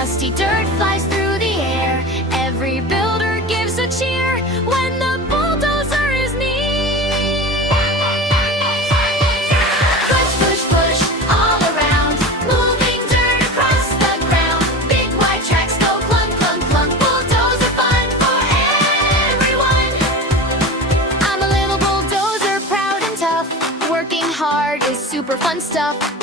Dusty dirt flies through the air. Every builder gives a cheer when the bulldozer is near. Push, push, push all around, moving dirt across the ground. Big wide tracks go clunk, clunk, clunk. Bulldozer fun for everyone. I'm a little bulldozer, proud and tough. Working hard is super fun stuff.